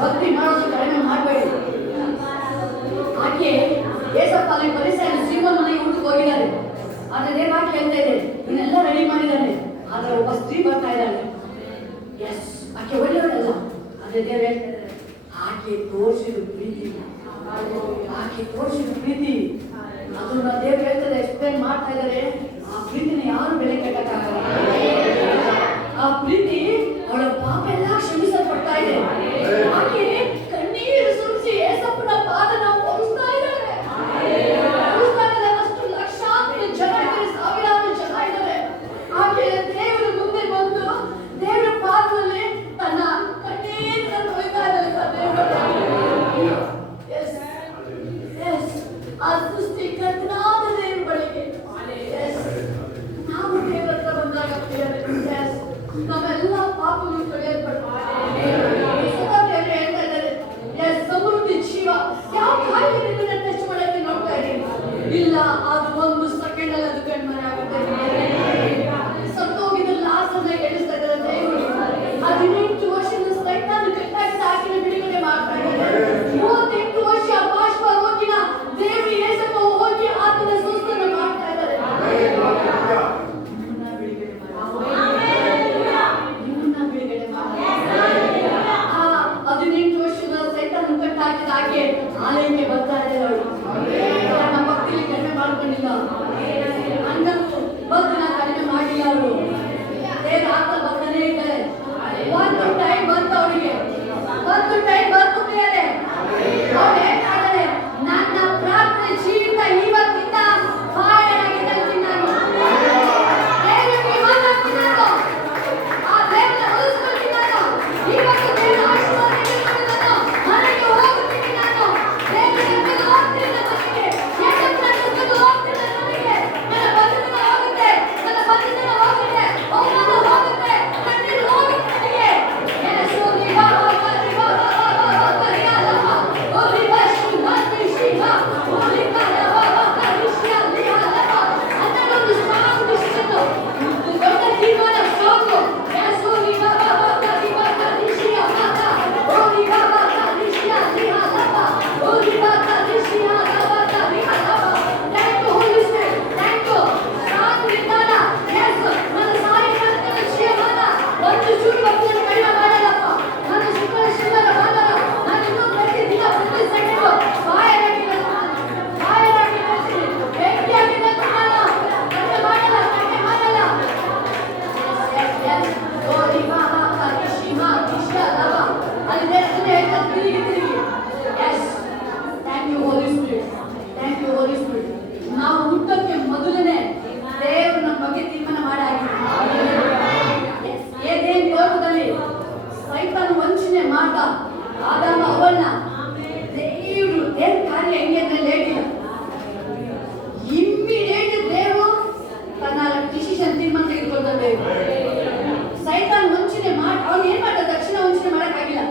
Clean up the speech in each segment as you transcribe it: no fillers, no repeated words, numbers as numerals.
ಭಕ್ತಿ ಮಾಡೋದು ಕಡಿಮೆ ಮಾಡಬೇಡಿ. ಆಕೆ ಏಸಪ್ಪ ಅಲ್ಲಿ ಪರಿಸರ ಶ್ರೀಮನ್ ಮನೆಗೆ ಊಟಕ್ಕೆ ಹೋಗಿದ್ದಾರೆ. ಆದ್ರೆ ದೇವಾಕ್ಯ ಹೇಳ್ತಾ ಇದೆ ಇವನ್ನೆಲ್ಲ ರೆಡಿ ಮಾಡಿದ್ದಾನೆ. ಆದ್ರೆ ಒಬ್ಬ ಸ್ತ್ರೀ ಬರ್ತಾ ಇದ್ದಾಳೆ. ಎಸ್, ಆಕೆ ಒಳ್ಳೆಯವಳಲ್ಲ. ಆದ್ರೆ ದೇವ್ರು ಹೇಳ್ತಾ ಇದ್ದಾರೆ ಆಕೆ ತೋರಿಸಿದ ಪ್ರೀತಿ, ಆಕೆ ತೋರಿಸಿದ ಪ್ರೀತಿ ಅದನ್ನ ದೇವ್ರು ಹೇಳ್ತಾರೆ, ಎಕ್ಸ್ಪ್ಲೇನ್ ಮಾಡ್ತಾ ಇದ್ದಾರೆ. ಆ ಪ್ರೀತಿನ ಯಾರು ಬೆಲೆ ಕಟ್ಟಕ್ಕಾಗಲ್ಲ. ಆ ಪ್ರೀತಿ ಅವಳ ಪಾಪ ಎಲ್ಲ ಕ್ಷಮಿಸಲ್ಪಡ್ತಾ ಇದೆ. ಆಕೆ ಕಣ್ಣೀರು ಸುರಿಸಿ ಏಸಪ್ಪನ ಪಾದನ ಒರೆಸ್ತಾ ಇದ್ದಾರೆ. ಅಷ್ಟು ಲಕ್ಷಾಂತರ ಜನ ಇದ್ದಾರೆ, ಸಾವಿರಾರು ಜನ ಇದ್ದಾರೆ. ಆಕೆ ದೇವರ ಮುಂದೆ ಬಂದು ದೇವರ ಪಾದದಲ್ಲಿ ತನ್ನ ಕಣ್ಣೀರನ್ನು ತೊಯ್ತಾ ಇದ್ದಾರೆ. ಆ ಸೃಷ್ಟಿಕರ್ತನಾದ ದೇವರ ಬಳಿಗೆ ನಾವು ದೇವರ ಹತ್ರ ಬಂದಾಗ ನಾವೆಲ್ಲ ಪಾಪಗಳು ತೊಳೆಯಲ್ಪಡ್ತಾರೆ. ಹೇಳ್ತಾ ಇದ್ದಾರೆ ಸಮೃದ್ಧಿ ಜೀವ ಯಾವ ಕಾಯಿಲೆ ನಿಮ್ಮನ್ನ ಟಚ್ ಮಾಡಕ್ಕೆ ನೋಡ್ತಾ ಇದ್ದೀನಿ ಇಲ್ಲ, ಅದು ಒಂದು ಸೆಕೆಂಡ್ ಅಲ್ಲಿ ಅದು ಕಣ್ಮರೆ ಆಗುತ್ತೆ. ಸತ್ತೋಗಿದ ಲಾಸನ್ನ ಎಣಿಸ್ತಾ ಇದ್ದಾರೆ ದೇವರು. 18 ವರ್ಷದ ಸೈತಾನ ಕಟ್ಟಾಗಿ ಸಾಕಿನ ಬಿಡುಗಡೆ ಮಾಡ್ತಾ ಇದ್ದಾರೆ. 38 ವರ್ಷ ಬಾಷ್ಪ ಹೋಗಿನ ದೇವರು ಏಸಪ್ಪ ಹೋಗಿ ಆತನ ಸುಸ್ತನ್ನ ಮಾಡ್ತಾ ಇದ್ದಾರೆ. ಆಕೆ ಆಲಯಕ್ಕೆ ಬರ್ತಾ ಇದ್ದಾರೆ. ನಮ್ಮ ಭಕ್ತಿಲಿ ಕಡಿಮೆ ಮಾಡ್ಕೊಂಡಿಲ್ಲ, ಹಂಗಂತೂ ಭಕ್ತಿನ ಕಡಿಮೆ ಮಾಡಿಲ್ಲ. ಅವರು ದೇವ್ರ ಆತ ಬರ್ತಾನೆ ಇದ್ದಾರೆ. ಒಂದು ಟೈಮ್ ಬಂತು ಅವರಿಗೆ, ಒಂದು ಟೈಮ್ ಬಂತು ಮೇಲೆ ಅವ್ರು ಹೇಳ್ತಾರೆ ನನ್ನ ಪ್ರಾರ್ಥನೆ ಜೀವಿತ ಇವತ್ತಿಂದ ಫಾಯರಾಗಿದೆ. ನಾನು ದೇವರಿಗೆ ಮಾತಾಡ್ತೀನಿ, ನಾನು ಆ ದೇವರ ಉಳಿಸ್ಕೊಳ್ತೀನಿ. ನಾನು ಇವತ್ತು ದೇವರ ಆಶೀರ್ವಾದ ಮನೆಗೆ ಹೋಗ್ತೀನಿ. ನಾನು ದೇವರ ಹೋಗ್ತೀನಿ. ನನಗೆ ಹೋಗ್ತೀನಿ. ನನಗೆ ನನ್ನ ಬಂಧನ ಹೋಗುತ್ತೆ, ನನ್ನ ಬಂಧನ ಹೋಗುತ್ತೆ, ಅವಮಾನ ಹೋಗುತ್ತೆ, ಕಣ್ಣೀರು ಹೋಗುತ್ತೆ. ನನಗೆ ಏನಸೋಲಿ ಬಾಬಾ ನಾವು ಹುಟ್ಟಕ್ಕೆ ಮೊದಲನೇ ದೇವರು ನಮ್ಮ ಬಗ್ಗೆ ತೀರ್ಮಾನ ಮಾಡಾಗಿದೆ. ಏದೇನ್ ಲೋಕದಲ್ಲಿ ಸೈತಾನ ವಂಚನೆ ಮಾಡ್ದ ಆದಾಮ ಅವನ್ನ ದೇವರು ದೇವ್ರ ಕಾರ್ಯ ಹೆಂಗೆ ಅಂದ್ರೆ ಲೇಟ್ ಇಲ್ಲ, ಇಮ್ಮಿಡಿಯೇಟ್ ದೇವರು ತನ್ನ ಡಿಸಿಷನ್ ತೀರ್ಮಾನ ತೆಗೆದುಕೊಳ್ತಾರೆ. ಸೈತಾನ ವಂಚನೆ ಮಾಡಿ ಅವ್ನು ಏನ್ ಮಾಡ್ದ, ತಕ್ಷಣ ವಂಚನೆ ಮಾಡಕ್ಕಾಗಿಲ್ಲ.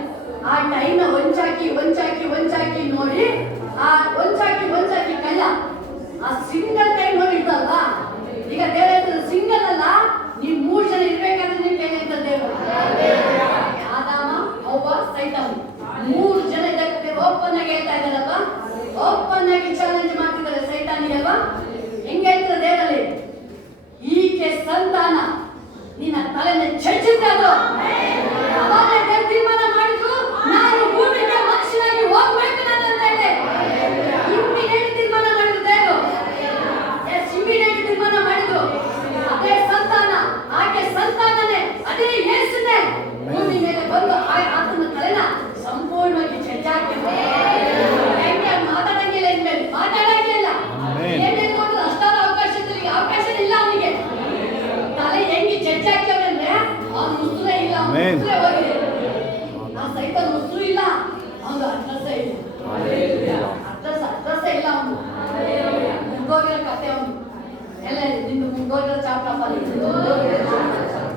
ಆ ಟೈಮ್ ವಂಚಾಕಿ ನೋಡಿ, ಆ ವಂಚಾಕಿ ಕಳ್ಳ ಆ ಸಿಂಗಲ್ ಟೈಮ್ ನೋಡಿ ಇರ್ತಲ್ವಾ. ಈಗ ದೇವ್ರ ಹೇಳ್ತದೆ ಸಿಂಗಲ್ ಅಲ್ಲ, ನೀವು 3 ಜನ ಇರ್ಬೇಕಾದ್ರೆ ನಿಮ್ ಕೈಲಿ ಅಂತ ದೇವರು. ಆದಾಮ ಅವ್ವ ಸೈತಾನ 3 ಜನ ಇದ್ದಕ್ಕೆ ಓಪನ್ ಆಗಿ ಹೇಳ್ತಾ ಇದ್ದಾರಲ್ವಾ, ಓಪನ್ ಆಗಿ ಚಾಲೆಂಜ್ ಮಾಡ್ತಿದ್ದಾರೆ ಸೈತಾನಿಗೆ ಅಲ್ವಾ. ಹೆಂಗೆ ಹೇಳ್ತಾರೆ ದೇವರಲ್ಲಿ, ಈಕೆ ಸಂತಾನ ನಿನ್ನ ತಲೆನ ಚಚ್ಚಿದ್ದಾರೋ ಅವಾಗ ತೀರ್ಮಾನ ಮಾಡಿದ್ರು ನಾನು ಭೂಮಿಗೆ ಮನುಷ್ಯನಾಗಿ ಹೋಗ್ಬೇಕು. ನನ್ನ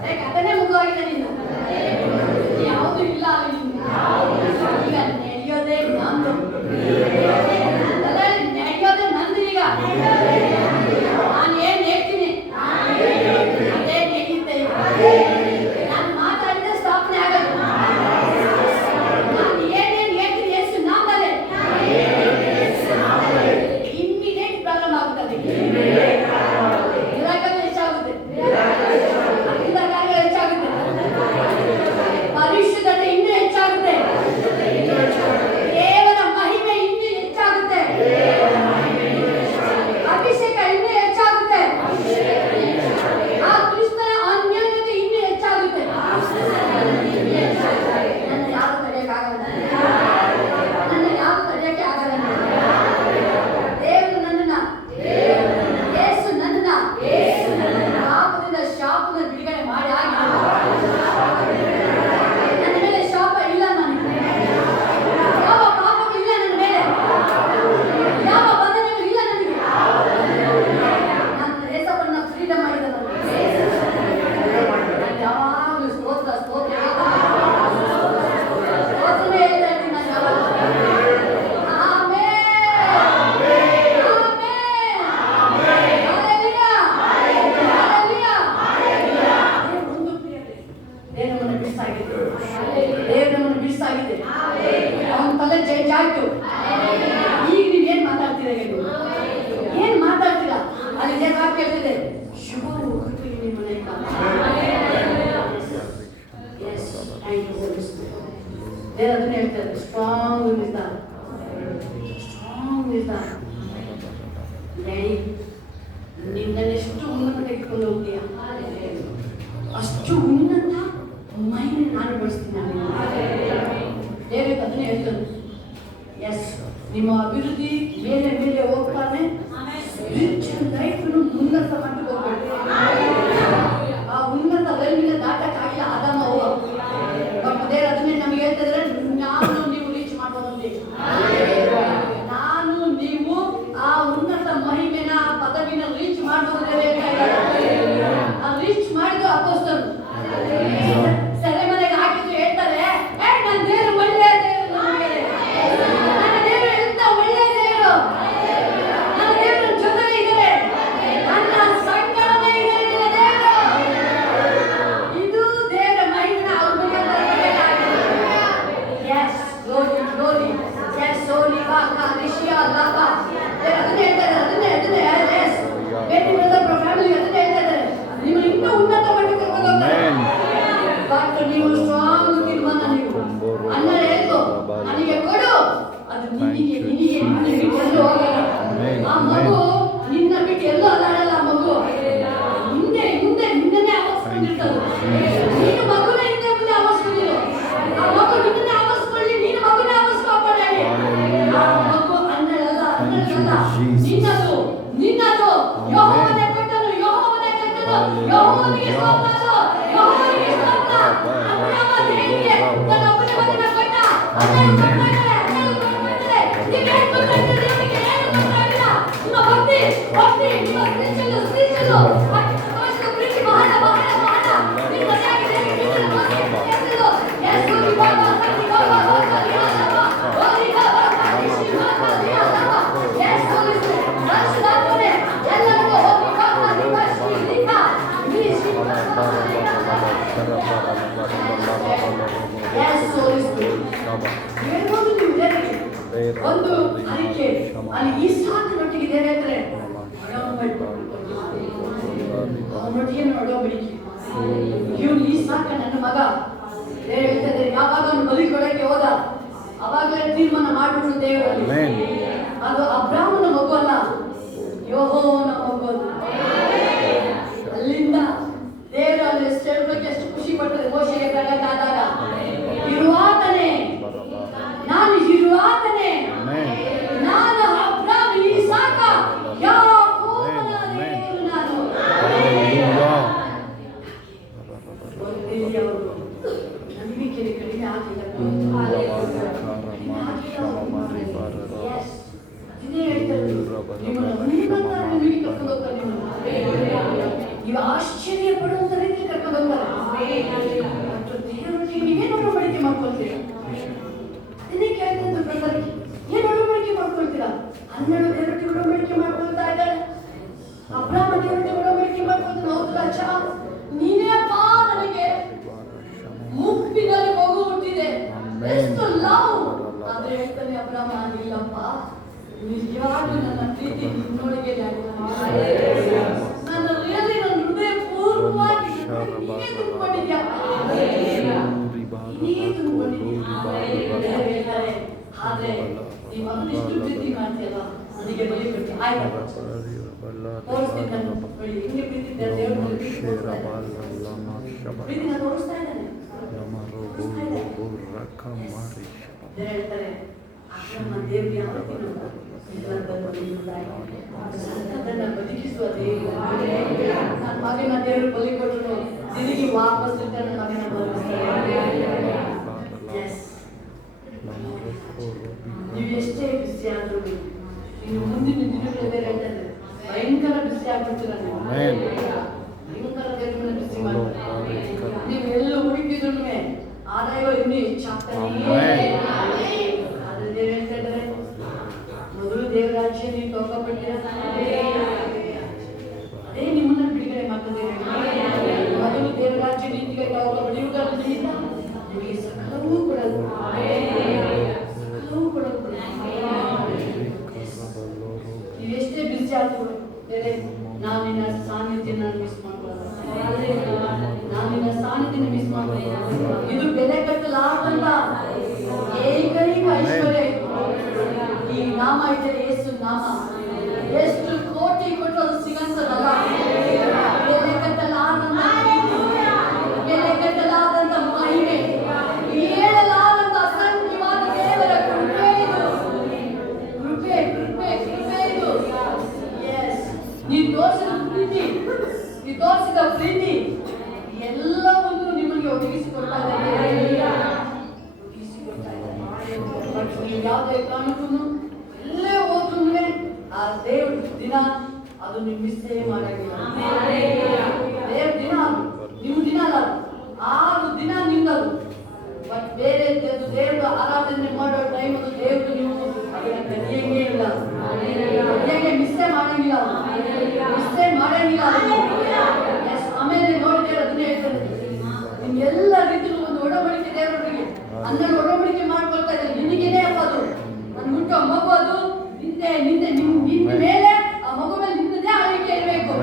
ಯಾಕೆ ಅದನ್ನೇ ಮುಖವಾಗಿದೆ ನೀನು. ಯಾವುದು ಇಲ್ಲ ಅಲ್ಲಿ ಈಗ ನಡೆಯೋದೇ ನಂದು, ನಡೆಯೋದೇ ನಂದು. ಈಗ ನಾನು ಏನ್ ಹೇಳ್ತೀನಿ ಅದೇ ನಡೆಯುತ್ತೆ. ನಾನು ಮಾತಾಡಿದ್ರೆ ಸ್ಥಾಪನೆ ಆಗದು. ನಾನು ಏನೇನು ಹೇಳ್ತೀನಿ ಎಷ್ಟು ನಾಮಲ್ಲೇ ಇಮ್ಮಿಡಿಯೇಟ್ ಪ್ರಾಬ್ಲಮ್ ಆಗುತ್ತದೆ. ಹೆಚ್ಚಾಗುತ್ತೆ, ಹೆಚ್ಚಾಗುತ್ತೆ, ಪರಿಶುದ್ಧತೆ ಇನ್ನೂ ಹೆಚ್ಚಾಗುತ್ತೆ, ದೇವರ ಮಹಿಮೆ ಇನ್ನೂ ಹೆಚ್ಚಾಗುತ್ತೆ, ಅಭಿಷೇಕ ಇನ್ನೂ ಹೆಚ್ಚಾಗುತ್ತೆ, ಆ ಕ್ರಿಸ್ತನ ಅನ್ಯೋನ್ಯತೆ ಇನ್ನೂ ಹೆಚ್ಚಾಗುತ್ತೆ. ನನ್ನ ಯಾರು ತಡೆಯಕ್ಕಾಗಲ್ಲ, ನನ್ನ ಯಾರು ತಡೆಯಕ್ಕೆ ಆಗಲ್ಲ. ದೇವರು ನನ್ನನ್ನ, ಯೇಸು ನನ್ನನ್ನ ಪಾಪದಿಂದ ಶಾಪದ ಬಿಡುಗಡೆ ಮಾಡಿ ಆಗಿ ನನ್ನ ಮೇಲೆ ಶಾಪ ಇಲ್ಲ. ನನಗೆ ಯಾವ ಪಾಪವೂ ಇಲ್ಲ, ನನ್ನ ಮೇಲೆ ಯಾವ ಬಂಧನವೂ ಇಲ್ಲ. ನನಗೆ ನನ್ನ ಯೇಸಪ್ಪನ ಫ್ರೀಡಮ್ ಮಾಡಿದ. ನಾನು ಯಾವಾಗಲೂ ಸ್ತೋತ್ರ ಸ್ತೋತ್ರ ಸ್ತೋತ್ರವೇ ಹೇಳ್ತಾ ಇರ್ತೀನಿ. ನಾನು ಯಾವಾಗಲೂ ದೇವರನ್ನು ಬಿಡಿಸಾಗಿದೆ. ಅವನ ತಲೆ ಚೇಂಜ್ ಆಯ್ತು. ಈಗ ನೀವೇನ್ ಮಾತಾಡ್ತೀರಾ? ಏನ್ ಮಾತಾಡ್ತೀರಾ? ಅಲ್ಲಿ ದೇವ ಕೇಳ್ತಿದೆ, ಶುಭವು ನಿಮ್ಮ ಮನೆ ದೇವ್ರ ಅದನ್ನ ಹೇಳ್ತಾರೆ, ಸ್ಟ್ರಾಂಗ್ ನಿರ್ಧಾರ, ಸ್ಟ್ರಾಂಗ್ ನಿರ್ಧಾರ. ನಿನ್ನನ್ನೆಷ್ಟು ಉನ್ನತ ತೆಗೆದುಕೊಂಡು ಹೋಗ್ತೀಯ, ಅಷ್ಟು ಉನ್ನತ ಮೈಂಡ್ ನಾನು ಬಳಸ್ತೀನಿ. ದೇವರಿಗೆ ಅದನ್ನೇ ಹೇಳ್ತಾನೆ. ಎಸ್, ನಿಮ್ಮ ಅಭಿವೃದ್ಧಿ ಮೇಲೆ ಮೇಲೆ ಹೋಗ್ತಾನೆ. ಸ್ಪಿರಿಚುವಲ್ ಲೈಫ್ ಉನ್ನತ ಮಟ್ಟಕ್ಕೆ ಹೋಗ್ಬೇಕು. ಆ ಉನ್ನತ ಲೈಫಿನ ದಾಟಕ್ಕಾಗಿಲ್ಲ ಆದಾಮ ಹೋಗ. ದೇವರು ಅದನ್ನೇ ನಮಗೆ ಹೇಳ್ತಿದ್ರೆ, ನಾನು ನೀವು ರೀಚ್ ಮಾಡ್ಬೋದು. ನಾನು ನೀವು ಆ ಉನ್ನತ ಮಹಿಮೆನ ಪದವಿನ ರೀಚ್ ಮಾಡ್ಬೋದೇ ರೀಚ್ ಮಾಡಿದ್ದು ಅಪೋಸ್ತಲರು. ಸೆರೆಮನೆಗೆ ಹಾಕಿದ್ರು ಹೇಳ್ತಾರೆ, ನನ್ನ ದೇವರು ಒಳ್ಳೆಯ ದೇವರು, ನನ್ನ ದೇವರು ಎಂತ ಒಳ್ಳೆಯ ದೇವರು, ನನ್ನ ದೇವರು ಜೊತೆ ಇದ್ದಾರೆ, ನನ್ನ ಸಂಗಡನೇ ಇದ್ದಾರೆ ದೇವರು. ಇದು ದೇವರ ಮಹಿಮೆ ಅವ್ರ ಮೇಲೆ. ಎಸ್, ಗ್ಲೋರಿ ಗ್ಲೋರಿ, ಎಸ್, ಸೋಲಿ ಬಾಕಾ ರಿಷಿಯಾ ಲಾಬಾ. ಅದನ್ನೇ ಹೇಳ್ತಾರೆ, ಅದನ್ನೇ ಎಸ್, ಬೇಟಿ ಬ್ರದರ್ ಫ್ಯಾಮಿಲಿ ಅದನ್ನೇ ಹೇಳ್ತಾರೆ. ನೀವು ಇನ್ನೂ ಉನ್ನತ ಮಟ್ಟಕ್ಕೆ ಹೋಗೋದು. ನೀವು ಸ್ಟ್ರಾಂಗ್ ತೀರ್ಮಾನ. ನೀವು ಅನ್ನ ಹೇಳ್ತು, ನನಗೆ ಕೊಡು, ಅದು ನಿನಗೆ ನಿನಗೆ ಬಿಟ್ಟು ಎಲ್ಲೂ ಹೋಗಲ್ಲ. ಆ ಮಗು ನಿನ್ನ ಬಿಟ್ಟು ಎಲ್ಲೂ ಅಲ್ಲಾಡಲ್ಲ. ಆ ಮಗು ಹಿಂದೆ ಮುಂದೆ ನಿನ್ನನ್ನೇ ಆವರಿಸ್ಕೊಂಡಿರ್ತದೆ. ನೀನು ಮಗುನ ಹಿಂದೆ ಮುಂದೆ ಆವರಿಸ್ಕೊಂಡಿರು. ಆ ಮಗು ನಿನ್ನನ್ನೇ ಆವರಿಸ್ಕೊಳ್ಳಿ, ನೀನು ಮಗುನೇ ಆವರಿಸ್ಕೊಬೇಡಿ. ಆ ಮಗು ಅನ್ನಲ್ಲ, ನಿನ್ನದು ನಿನ್ನದು. ಯೆಹೋವನೇ ಕೊಟ್ಟನು, ಯೆಹೋವನೇ ಕೊಟ್ಟನು, ಯೆಹೋವನಿಗೆ ಸ್ತೋತ್ರ, ಯೆಹೋವನಿಗೆ ಸ್ತೋತ್ರ. ಅಬ್ರಹಾಮ ದೇವರಿಗೆ ತನ್ನ ಒಬ್ಬನೇ ಮಗನ ಕೊಟ್ಟ. ಅದನ್ನು ಕೊಟ್ಟಾರೆ, ನೀವೇನು ಕೊಟ್ಟಾರೆ ದೇವರಿಗೆ ಏನು ಕೊಟ್ಟಾಗಿಲ್ಲ. ನಿಮ್ಮ ಭಕ್ತಿ ಭಕ್ತಿ, ನಿಮ್ಮ ಸ್ಪಿರಿಚುವಲ್ ಪ್ರೀತಿ ಬಹಳ ಬಹಳ ಬಹಳ ನಿಮ್ಮ ಒಂದು ಅದಕ್ಕೆ ಅಲ್ಲಿ ಈ ಸಾಕಿನೊಟ್ಟಿಗೆ ಇದ್ದೇನೆ ಅಂದ್ರೆ ಅವನೊಟ್ಟಿಗೆ ನೋಡೋಬಿಡಿ. ಇವನು ಈ ಸಾಕ ನನ್ನ ಮಗ ಹೇಳ್ತಾರೆ. ಯಾವಾಗ ಅವನು ಬಲಿ ಕೊಡಕ್ಕೆ ಹೋದ ಅವಾಗಲೇ ತೀರ್ಮಾನ ಮಾಡಿಬಿಟ್ರು ದೇವರಲ್ಲಿ. ಅದು ಅಬ್ರಾಹ್ಮನ ಮಗು ಅಲ್ಲ, ಯೆಹೋವನ ಮಗು. ಅಲ್ಲಿಂದ ದೇವರಲ್ಲಿ ಎಷ್ಟು ಖುಷಿ ಪಟ್ಟರೆ ಮೋಶೆಗೆ ಪ್ರಕಟಾದಾಗ, ಇರುವಾತನೇ ನಾನು, ಇರುವಾತನೇ ನಾನು, ಅಬ್ರಾಹ್ಮ ಇಸಾಕ ಯಾಕೋಬನ ದೇವರು ನಾನು. ನಂಬಿಕೆಯಲ್ಲಿ ಕಡಿಮೆ ಆಗಿಲ್ಲ. ಹನ್ನೆರಡು ದೇವರಿಗೆ ಒಡಂಬಡಿಕೆ ಮಾಡ್ಕೊಳ್ತಾ ಇದ್ದಾರೆ. ಅಬ್ರಾಮ ದೇವರಿಗೆ ಒಡಂಬಡಿಕೆ ಮಾಡ್ಕೊಂಡು ಹೌದು ರಾಜ ನೀನೇಪ್ಪ ನನಗೆ ಮುಪ್ಪಿನಲ್ಲಿ ಮಗು ಹುಟ್ಟಿದೆ ಎಷ್ಟು ಲವ್ ಆದ್ರೆ ಹೇಳ್ತಾನೆ ಅಬ್ರಾಮ ಇಲ್ಲಪ್ಪ ನಿಜವಾಗ್ಲೂ ನನ್ನ ಪ್ರೀತಿ ನಿನ್ನೊಳಗೆ ನನ್ನ ರಿಯಲಿ ನನ್ನ ಹೃದಯ ಪೂರ್ವವಾಗಿ ನೀನೇ ತುಂಬಿಕೊಂಡಿದ್ಯಾ ಆದ್ರೆ ನೀವು ಅದನ್ನಿಷ್ಟು ಪ್ರೀತಿ ಮಾಡ್ತೀಯಲ್ಲ ನನಗೆ ಬಲಿ ಕೊಟ್ಟು ಆಯ್ತು ತೋರಿಸ್ತೀನಿ ನನ್ನ ಬಳಿ ಹಿಂಗೆ ಪ್ರೀತಿ ಪ್ರೀತಿನ ತೋರಿಸ್ತಾ ಇದ್ದಾನೆ. ಹೇಳ್ತಾರೆ ನಮ್ಮ ದೇವರಿಗೆ ಸಂಕಟನ ಬದುಕಿಸುವ ದೇವರು ನನ್ನ ಮಗನ ದೇವರು ಬಲಿ ಕೊಟ್ಟರು ತಿರುಗಿ ವಾಪಸ್ ನನ್ನ ಮಗನ ನೀವು ಎಷ್ಟೇ ಬಿಸಿ ಆದ್ರೂ ನೀವು ಮುಂದಿನ ದಿನಗಳಲ್ಲಿ ಹೇಳ್ತಾರೆ ಭಯಂಕರ ಬಿಸಿ ಆಗ್ಬಿಡ್ತೀರ ಭಯಂಕರ ದೇವರನ್ನ ಬಿಸಿ ಮಾಡ್ತಾರೆ. ನೀವೆಲ್ಲ ಹುಡುಕಿದ್ರು ಆದಾಯ ಇನ್ನೂ ಹೆಚ್ಚಾಗ್ತಾನೆ. ಆದ್ರೆ ದೇವ್ರು ಹೇಳ್ತಾ ಇದ್ದಾರೆ ಮೊದಲು ದೇವರಾಜ್ಯ ನೀವು ತಗೋಬಿಟ್ಟಿರ ಅದೇ ನಿಮ್ಮನ್ನ ಬಿಡುಗಡೆ ಮಾಡ್ತದೆ. ಮೊದಲು ದೇವರಾಜ್ಯ ನೀತಿಗೆ ತಗೋಬಿಡಿ ಇವುಗಳಿಂದ ನಿಮಗೆ ಸಕಲವೂ ಕೊಡೋದು ಸಕಲವೂ ಕೊಡೋದು. ನೀವೆಷ್ಟೇ ಬಿಸಿ ಆದ್ರು ನಾನು ನಿನ್ನ ಸಾನ್ನಿಧ್ಯನ ಮಿಸ್ ಮಾಡ್ಕೊಳ್ಳೋದು ನಾನು ನಿನ್ನ ಸಾನ್ನಿಧ್ಯನ ಮಿಸ್ ಮಾಡ್ಕೊಳ್ಳೋದು. ಇದು ಬೆಲೆ ಕಟ್ಟಲಾರ್ದಂತ ಏಕೈಕ ಐಶ್ವರ್ಯ ಈ ನಾಮ ಇದ್ದರೆ ಯೇಸು ನಾಮ ಎಷ್ಟು ಕೋಟಿ ಕೊಟ್ಟು ಅದು ಸಿಗಂತದಲ್ಲ. ಬೆಲೆ ಕಟ್ಟಲಾರ್ದಂತ ಬೆಲೆ ಕಟ್ಟಲಾರ್ದಂತ ಮಹಿಮೆ ಹೇಳಲಾರ್ದಂತ ಅಸಂಖ್ಯವಾದ ದೇವರ ಕೃಪೆ ಇದು ಕೃಪೆ ಕೃಪೆ ಕೃಪೆ ಇದು. ಎಸ್ ನೀವು ತೋರಿಸಿದ ಪ್ರೀತಿ ನೀವು ತೋರಿಸಿದ ಪ್ರೀತಿ ಎಲ್ಲವನ್ನು ನಿಮಗೆ ಒದಗಿಸಿಕೊಡ್ತಾ ಇದ್ದಾರೆ. ನೀವು ಯಾವುದೇ ಕಾರಣಕ್ಕೂ ಎಲ್ಲೇ ಹೋದ್ರೂ ಆ ದೇವ್ರ ದಿನ ಅದು ನೀವು ಮಿಸ್ಸೇ ಮಾಡಂಗಿಲ್ಲ. ದೇವ್ರ ದಿನ ನೀವು ದಿನ ಅಲ್ಲ 6 ದಿನ ನಿಂದದು. ಬಟ್ ಬೇರೆ ದೇವ್ರ ಆರಾಧನೆ ಮಾಡೋ ಟೈಮ್ ಅದು ದೇವ್ರು ನೀವು ಅದನ್ನ ಕಲಿಯಂಗೇ ಇಲ್ಲ ಕಲಿಯಂಗೆ ಮಿಸ್ಸೇ ಮಾಡಂಗಿಲ್ಲ ಮಿಸ್ಸೇ ಮಾಡಂಗಿಲ್ಲ. ಆಮೇಲೆ ನೋಡಿದ್ರೆ ಅದನ್ನೇ ಹೇಳ್ತಾರೆ ನಿಮ್ಗೆಲ್ಲ ರೀತಿಯಲ್ಲೂ ಒಂದು ಒಡಂಬಡಿಕೆ ದೇವರಿಗೆ ಅನ್ನಲ್ಲಿ ಒಡಂಬಡಿಕೆ ಮಾಡ್ಕೊಳ್ತಾ ಇದ್ದಾರೆ. ನಿನಗೇನೆ ಅಪ್ಪ ಅದು ನನ್ನ ಹುಟ್ಟೋ ಮಗು ಅದು ನಿಂದೆ ನಿಂದೆ ನಿನ್ನ ಮೇಲೆ ಆ ಮಗು ಮೇಲೆ ನಿನ್ನದೇ ಆಳ್ವಿಕೆ ಇರಬೇಕು.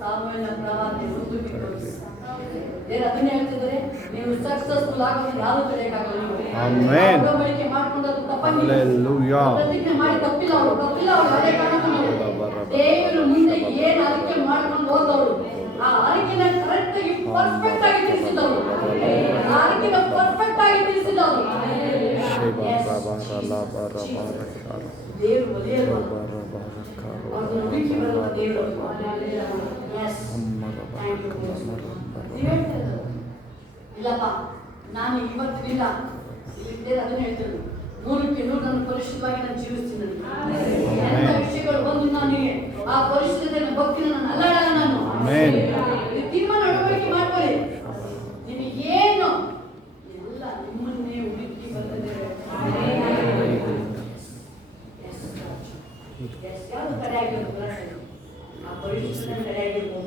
ಸಾಮುವೇಲನ ಪ್ರವಾದನೆ ಅದನ್ನೇ ಹೇಳ್ತಿದ್ದಾರೆ ನೀವು ಸಕ್ಸಸ್ಫುಲ್ ಆಗೋದು ಯಾರು ಬೇಕಾಗಲ್ಲ. ಒಡಂಬಡಿಕೆ ಮಾಡ್ಕೊಂಡದ್ದು ತಪ್ಪಾಗಿಲ್ಲ ಮಾಡಿ ತಪ್ಪಿಲ್ಲ ಅವರು ತಪ್ಪಿಲ್ಲ ಅವರು ಅದೇ ಕಾರಣಕ್ಕೂ ದೇವರು ಮುಂದೆ ಏನು ಅರಿಕೆ ಮಾಡ್ಕೊಂಡು ಹೋದವರು ಆ ಅರಿಕೆನ ಕರೆಕ್ಟ್ ಆಗಿ ಪರ್ಫೆಕ್ಟ್ ಆಗಿ ತಿಳಿಸಿದವರು ಆ ಅರಿಕೆನ ಪರ್ಫೆಕ್ಟ್ ಆಗಿ ತಿಳಿಸಿದವರು ದೇವರು ಒಲಿಯರು ಅವ್ರನ್ನ ಹುಡುಕಿ ಬರುವ ದೇವರು. ಇಲ್ಲಪ್ಪ ನಾನು ಇವತ್ತಿನಿಂದ ಇಲ್ಲಿದ್ದೇನೆ ಅದನ್ನ ಹೇಳ್ತೇನೆ 100ಕ್ಕೆ 100 ನಾನು ಪರಿಶುದ್ಧವಾಗಿ ನಾನು ಜೀವಿಸ್ತೀನಿ. ಎಂತ ವಿಷಯಗಳು ಬಂದು ನನಗೆ ಆ ಪರಿಶುದ್ಧತೆಯನ್ನು ಭಕ್ತಿನ ನಾನು ಅಲ್ಲಾಡಲ್ಲ. ನಾನು ತೀರ್ಮಾನ ಒಡಂಬಡಿಕೆ ಮಾಡ್ಕೊಳ್ಳಿ. ನಿಮಗೇನು ಎಲ್ಲ ನಿಮ್ಮನ್ನೇ ಹುಡುಕಿ ಬರ್ತದೆ. ಯಾವುದು ಕಡೆ ಆಗಿರ್ಬೋದು ಆ ಪರಿಶುದ್ಧತೆ ಕಡೆ ಆಗಿರ್ಬೋದು.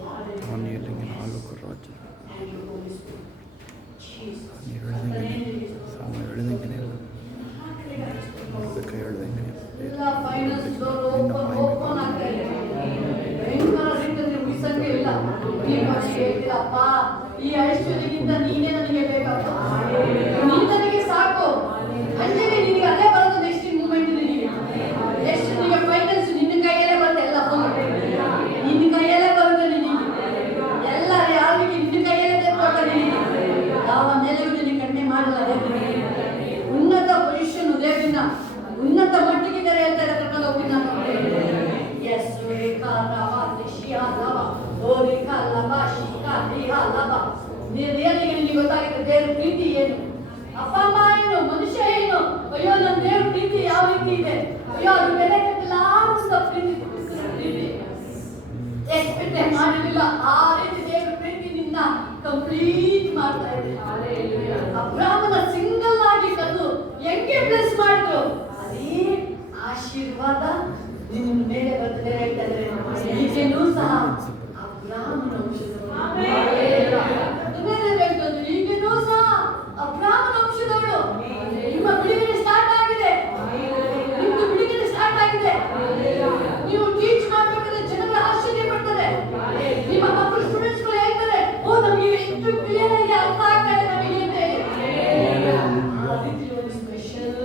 ಎಲ್ಲ ಫೈನಾನ್ಸ್ ಡೋರ್ ಓಪನ್ ಆಗ್ತಾ ಇದೆ. ಭಯಂಕರ ರೀತಿಯಲ್ಲಿ ಮುಗಿಸಂಗೆ ಇಲ್ಲ. ನೀವು ಹೇಳ್ತೀರಪ್ಪ ಈ ಐಶ್ವರ್ಯಕ್ಕಿಂತ ನೀನೇ ನನಗೆ ಬೇಕಪ್ಪ ನೀನು ನನಗೆ ಸಾಕು ಅಂಜನೆ ನಿನಗೆ ಅದೇ ಬರೋದು. ನೆಕ್ಸ್ಟ್ ಮೂಮೆಂಟ್ ನಿನಗೆ ಎಷ್ಟು ನಿನಗೆ ಫೈನಾನ್ಸ್ ನಿನ್ನ ಕೈಯಲ್ಲೇ ಬರುತ್ತೆ. ಎಲ್ಲ ನಿನ್ನ ಕೈಯಲ್ಲೇ ಬರುತ್ತೆ. ನಿನಗೆ ಎಲ್ಲ ಯಾರಿಗೆ ನಿನ್ನ ಕೈಯಲ್ಲೇ ಕೊಡ್ತಾರೆ. ಯಾವ ನೆಲೆಗೂ ನಿನಗೆ ಕಡಿಮೆ ಮಾಡಲ್ಲ. ಉನ್ನತ ಪೊಸಿಷನ್ ದೇವರಿಂದ ಉನ್ನತ ಮಟ್ಟಿಗೆ ಹೇಳ್ತಾರೆ ಕರ್ಕೊಂಡು ಹೋಗಿ ನಾನು ನಿನಗೆ ಗೊತ್ತಾಗುತ್ತೆ ದೇವ್ರ ಪ್ರೀತಿ ಏನು, ಅಪ್ಪ ಅಮ್ಮ ಏನು, ಮನುಷ್ಯ ಏನು. ಅಯ್ಯೋ ನನ್ನ ದೇವ್ರ ಪ್ರೀತಿ ಯಾವ ರೀತಿ ಇದೆ. ಅಯ್ಯೋ ಅದು ಬೆಲೆ ಕಟ್ಟಲಾರ್ದ ಪ್ರೀತಿ ಎಕ್ಸ್ಪೆಕ್ಟ್ ಮಾಡಿರಲಿಲ್ಲ. ಆ ರೀತಿ ದೇವ್ರ ಪ್ರೀತಿ ನಿನ್ನ ಕಂಪ್ಲೀಟ್ ಮಾಡ್ತಾ ಇದೆ. ಅಬ್ರಾಮನ ಸಿಂಗಲ್ ಆಗಿ ಕದ್ದು ಹೆಂಗೆ ಬ್ಲೆಸ್ ಮಾಡಿದ್ರು ಅದೇ ಆಶೀರ್ವಾದ ಆಶೀರ್ವಾದ ನಿನ್ನ ಮೇಲೆ ಬರ್ತದೆ ಹೇಳ್ತಾರೆ. ಈಗಲೂ ಸಹ ಅಬ್ರಾಮನ ವಂಶದವಳು, ಈಗಲೂ ಸಹ ಅಬ್ರಾಮನ ವಂಶದವಳು. ನಿಮ್ಮ ಬಿಡುಗಡೆ ಸ್ಟಾರ್ಟ್ ಆಗಿದೆ, ನಿಮ್ದು ಬಿಡುಗಡೆ ಸ್ಟಾರ್ಟ್ ಆಗಿದೆ. ನೀವು ಟೀಚ್ ಮಾಡಬೇಕಾದ್ರೆ ಜನಗಳು ಆಶ್ಚರ್ಯ ಪಡ್ತಾರೆ. ನಿಮ್ಮ ಮಕ್ಕಳು ಸ್ಟೂಡೆಂಟ್ಸ್ಗಳು ಹೇಳ್ತಾರೆ, ಓ ನಮಗೆ ಎಷ್ಟು ಕ್ಲಿಯರ್ ಆಗಿ ಅರ್ಥ ಆಗ್ತಾ ಇದೆ ನಮಗೆ ಅಂತ ಹೇಳಿ. ಆ ರೀತಿ ಒಂದು ಸ್ಪೆಷಲ್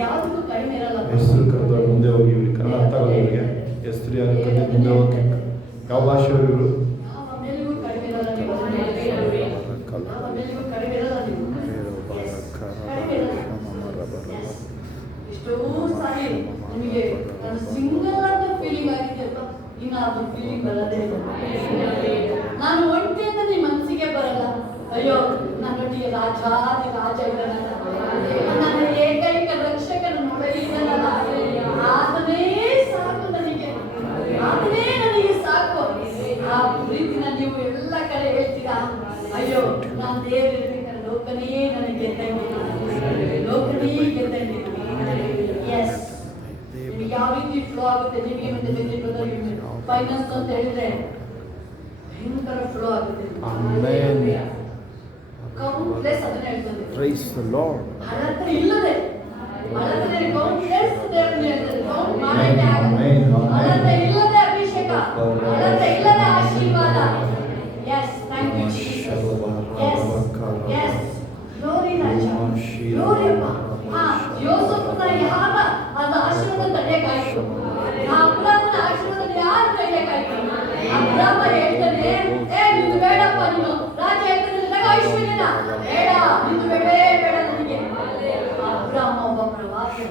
ಯಾವುದಕ್ಕೂ ಕಡಿಮೆ ಇರಲ್ಲ. ಹೆಸರು ಕರೆದವ್ರು ಮುಂದೆ ಹೋಗಿ, ಇವ್ರಿಗೆ ಕನ್ನಡ ಅರ್ಥ ಆಗೋದು. ಇವರಿಗೆ ಹೆಸರು ಯಾರು ಕರೆದು ಮುಂದೆ ಹೋಗಿ, ಯಾವ ಭಾಷೆಯವರು ಇವರು? ಆಮೇಲೆಗೂ ಕಡಿಮೆ ಇರಲ್ಲ ನೀವು, ಆಮೇಲೆಗೂ ಕಡಿಮೆ ಇರಲ್ಲ ನೀವು, ಕಡಿಮೆ ಇರಲ್ಲ. ಎಷ್ಟೋ ಸಾರಿ ನಿಮಗೆ ನಾನು ಸಿಂಗಲ್ ಅಂತ ಫೀಲಿಂಗ್ ಆಗಿದೆ ಅಂತ, ಇನ್ನು ಅದು ಫೀಲಿಂಗ್ ಬರದೇ ಇಲ್ಲ. ನಾನು ಒಂಟಿ ಅಂತ ನಿಮ್ಮ ಮನಸ್ಸಿಗೆ ಬರಲ್ಲ. ಅಯ್ಯೋ ನನ್ನೊಟ್ಟಿಗೆ ರಾಜಾದಿ ರಾಜ ಇದ್ದಾನಲ್ಲ, ನನ್ನ ಏಕೈಕ ರಕ್ಷಕನ ನೋಡಲಿದ್ದಾನಲ್ಲ, ಆತನೇ ಸಾಕು ನನಗೆ, ಆತನೇ ನನಗೆ ಸಾಕು. ಆ ಪ್ರೀತಿನ ನೀವು ಎಲ್ಲ ಕಡೆ ಹೇಳ್ತೀರಾ. ಅಯ್ಯೋ ನಾನು ದೇವರು ಇರ್ಬೇಕಾದ್ರೆ ಲೋಕನೇ ನನಗೆ ಗೆದ್ದಂಗೆ, ಲೋಕನೇ ಗೆದ್ದಂಗೆ. ಎಸ್, ನಿಮಗೆ ಯಾವ ರೀತಿ ಫ್ಲೋ ಆಗುತ್ತೆ ನಿಮಗೆ ಮತ್ತೆ ಬೇರೆ ಫೈನಾನ್ಸ್ ಅಂತ ಹೇಳಿದ್ರೆ ಭಯಂಕರ ಫ್ಲೋ ಆಗುತ್ತೆ. ಕೌಂಟ್ಲೆಸ್ ಅದನ್ನ ಹೇಳ್ತದೆ. Praise the lord. ಅಳತೆ ಇಲ್ಲದೆ, ಅಳತೆ ಕೌಂಟ್ಲೆಸ್ ದೇವರನ್ನ ಹೇಳ್ತದೆ. ಕೌಂಟ್ ಮಾಡಕ್ಕೆ ಆಗಲ್ಲ. ಅಳತೆ ಇಲ್ಲದೆ ಅಭಿಷೇಕ, ಅಳತೆ ಇಲ್ಲದೆ ಆಶೀರ್ವಾದ. Yes, thank you Jesus. Yes yes, glory ರಾಜ, ಗ್ಲೋರಿ ಅಪ್ಪ. ಯೋಸೇಫನ ಯಾರ ಅದು ಆಶೀರ್ವಾದ ತಡೆಯಕ್ಕಾಯ್ತು? ಅಬ್ರಾಮನ ಆಶೀರ್ವಾದ ಯಾರು ತಡೆಯಕ್ಕಾಯ್ತು? ಅಬ್ರಾಮ ಹೇಳ್ತಾನೆ, ಏ ನಿಂದು ಬೇಡಪ್ಪ, ನೀನು ರಾಜ ಹೇಳ್ತಾನೆ ನನಗೆ ಐಶ್ವರ್ಯನ ಬೇಡ, ನಿಂದು ಬೇಡೇ ಬೇಡ ನನಗೆ. ಅಬ್ರಾಮ ಒಬ್ಬ ಪ್ರವಾಸಿ,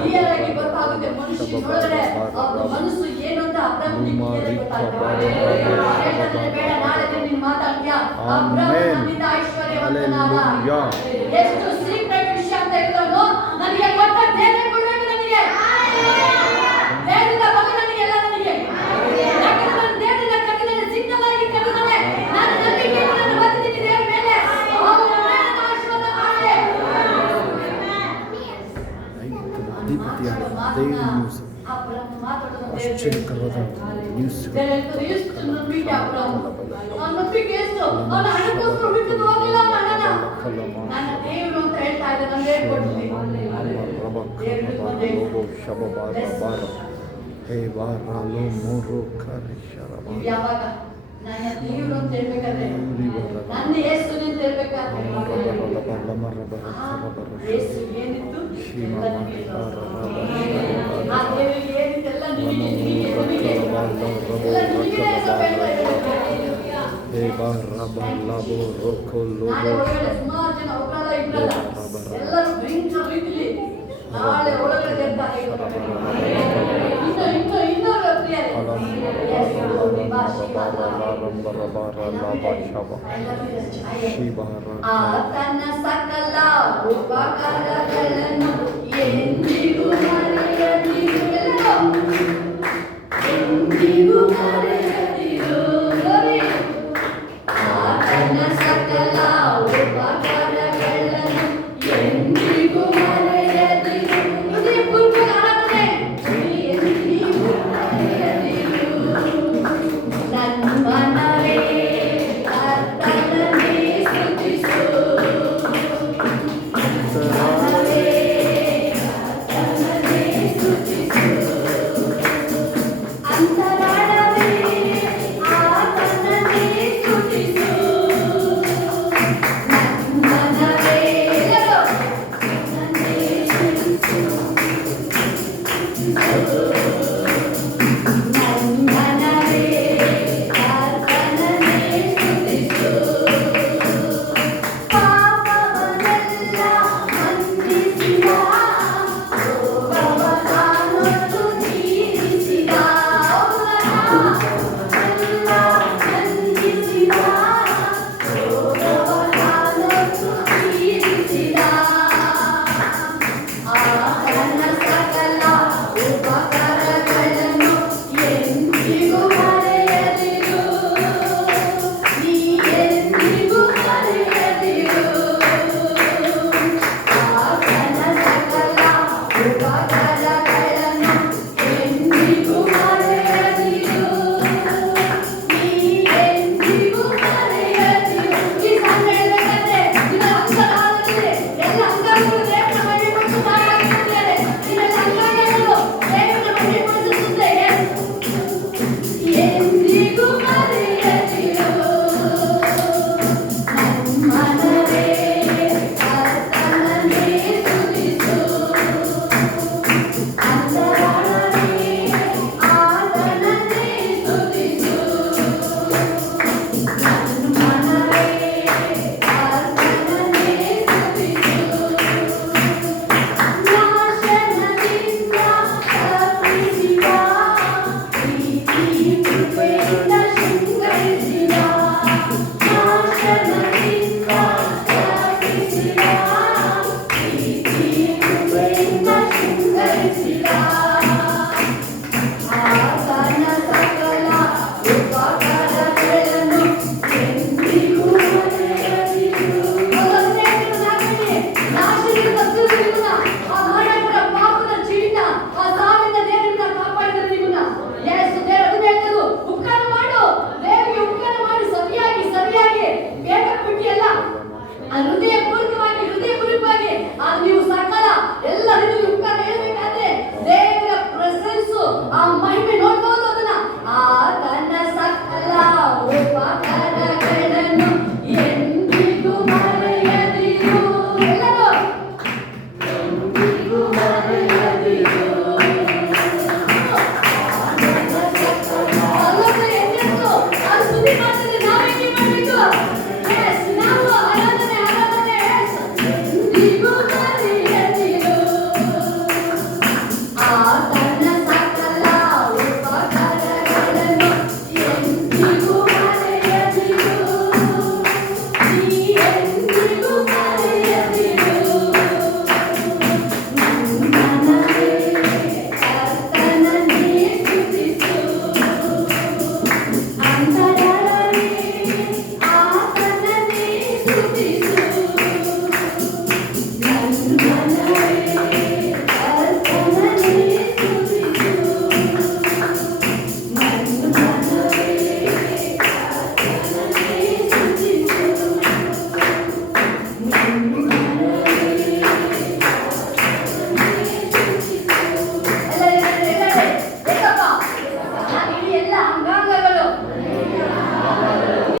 ಕ್ಲಿಯರ್ ಆಗಿ ಗೊತ್ತಾಗುತ್ತೆ ಮನುಷ್ಯನೊಳಗಡೆ ಅವ್ರ ಮನಸ್ಸು ಏನು ಅಂತ. ಅಬ್ರಾಮನಿಗೆ ಗೊತ್ತಾಗ್ತದೆ. ಹೇಳ್ತಾನೆ ಬೇಡ, ನಾಳೆ ನೀನು ಮಾತಾಡ್ತೀಯಾ? ಅಬ್ರಾಮ ನನ್ನಿಂದ ಐಶ್ವರ್ಯವಂತನಾದ. ಎಷ್ಟು ಸೀಕ್ರೆಟ್ ವಿಷಯ ಅಂತ ಹೇಳಿದ್ರು, ನನಗೆ ಕೊಟ್ಟ ದೇವರೇ ಕೊಡಬೇಕು. ನನಗೆ ದೇವರಿಂದ ಬಂದ ನನಗೆ ಎಲ್ಲ ನನಗೆ, ಯಾಕಂದ್ರೆ ನಾನು ದೇವರಿಂದ ಕಟ್ಟಿದ್ದೇನೆ, ಸಿಗ್ನಲ್ ಆಗಿ ಕಟ್ಟಿದ್ದೇನೆ. ನಾನು ನಂಬಿಕೆ ಇಟ್ಟು ಬಂದಿದ್ದೀನಿ ದೇವರ ಮೇಲೆ. ಅವರ ಮೇಲೆ ಆಶೀರ್ವಾದ ಮಾಡಿ. ಅಧಿಪತಿಯಾದ ದೇವರು ಆಶ್ಚರ್ಯಕರವಾದ ನ್ಯೂಸ್. ನಂಬಿಕೆ ಎಷ್ಟು ಅವನ ಹಣಕ್ಕೋಸ್ಕರ ಹುಡುಕಿದ್ದು ಹೋಗಿಲ್ಲ. ನನ್ನ ದೇವರು ಅಂತ ಹೇಳ್ತಾ ಇದ್ದ, ನಾನು ಹೇಳ್ಕೊಡ್ತೀನಿ. ಯಾವಾಗ ನನ್ನ ದೇವರು ಅಂತ ಹೇಳ್ಬೇಕಾದ್ರೆ, ನನ್ನ ಯೇಸು ಅಂತ ಹೇಳ್ಬೇಕಾದ್ರೆ, ಯೇಸು ಏನಿತ್ತು ಆ ದೇವರಿಗೆ ಏನಿತ್ತು ಎಲ್ಲ ನಿಮಗೆ ಸುಮಾರು ಜನ ಒಬ್ಬರಲ್ಲ ಇಬ್ಬರಲ್ಲ ಎಲ್ಲರೂ ಭಯಂಕರ ರೀತಿಲಿ ನಾಳೆ ಒಳಗಡೆ ಗೆದ್ದಾಗ ಆತನ ಸಕಲ ಉಪಕಾರಗಳನ್ನು ಎಂದಿಗೂ ಮರೆಯದಿರು, ಎಂದಿಗೂ ಮರೆಯದಿರು. ಆತನ ಸಕಲ ಉಪಕಾರಗಳನ್ನು ಎಂದಿಗೂ ಮರೆಯದಿರು. ಹೃದಯಪೂರ್ವಕ ಆರಾಧನೆ, ಎಂದಿಗೂ ಮರೆಯದಿರು. ನನ್ನ ಮನವೇ ಕರ್ತನನ್ನೇ ಸ್ತುತಿಸು. ಸಿಗುತ್ತದೆ